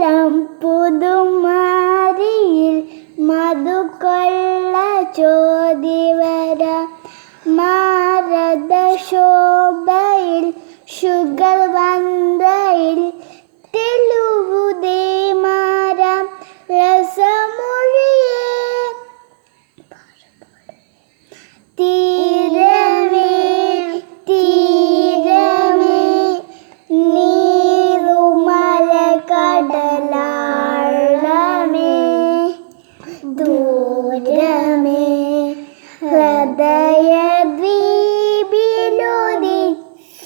പുരം പുതുമാരിയിൽ മധുക്കൊള്ള ചോദിവര മാരദശോഭയിൽ ശുഗ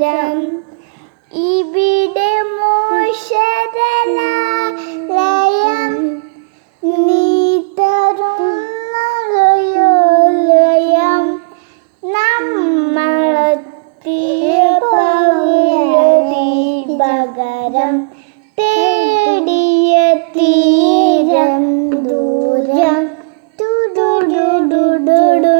ദൂരം ഇവിടെ മോശതലയം നീ തരുന്നലയം നമ്മളെത്തിയ പൗരതി പകരം തേടിയ തീരം ദൂരം. Do do do do do do.